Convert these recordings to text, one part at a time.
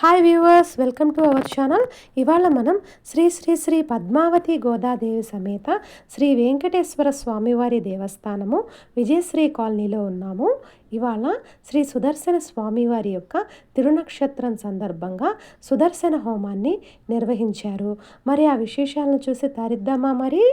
Hi viewers welcome to our channel ఇవాళ మనం శ్రీ శ్రీ శ్రీ పద్మావతి గోదాదేవి సమేత శ్రీ వెంకటేశ్వర స్వామివారి దేవస్థానము విజయశ్రీ కాలనీలో ఉన్నాము. ఇవాళ శ్రీ సుదర్శన స్వామివారి యొక్క తిరునక్షత్రం సందర్భంగా సుదర్శన హోమాన్ని నిర్వహించారు. మరి ఆ విశేషాలను చూసి తరిద్దామా మరి?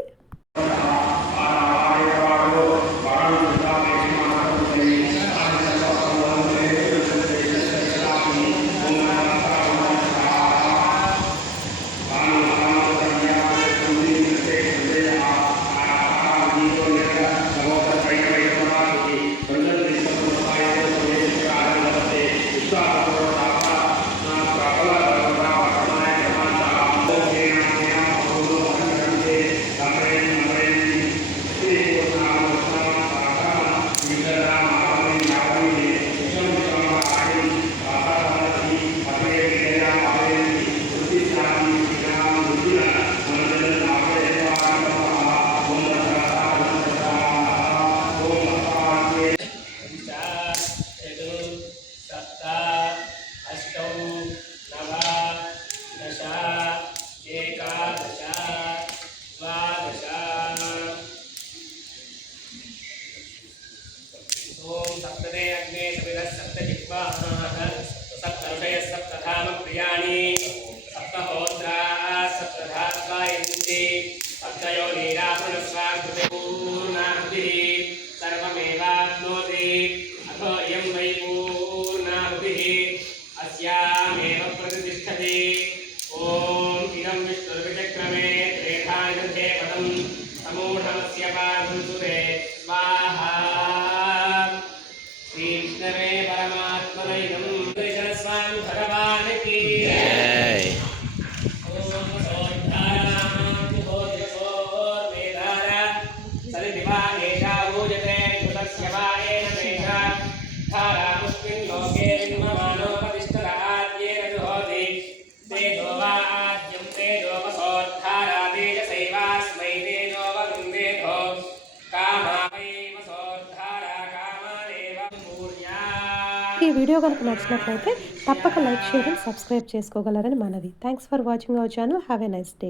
अग्ने सविदः सप्तजिह्वाः सप्तऋषयः सप्तधामप्रियाणि सप्तहोत्राः सप्तधात्वायन्ति सप्तयो नीरापुरस्वाकृते पूर्णाहुतिः सर्वमेवाप्नोति अथो इयं वै पूर्णाहुतिः अस्यामेव प्रतिष्ठति ॐ इदं विष्णुर्विचक्रमे त्रेधानि दधे पदं समूढमस्य पार्श्वसुते ఈ వీడియో కనుక నచ్చినట్లయితే తప్పక లైక్ షేర్ అండ్ సబ్స్క్రైబ్ చేసుకోగలరని మనవి. Thanks for watching our channel have a nice day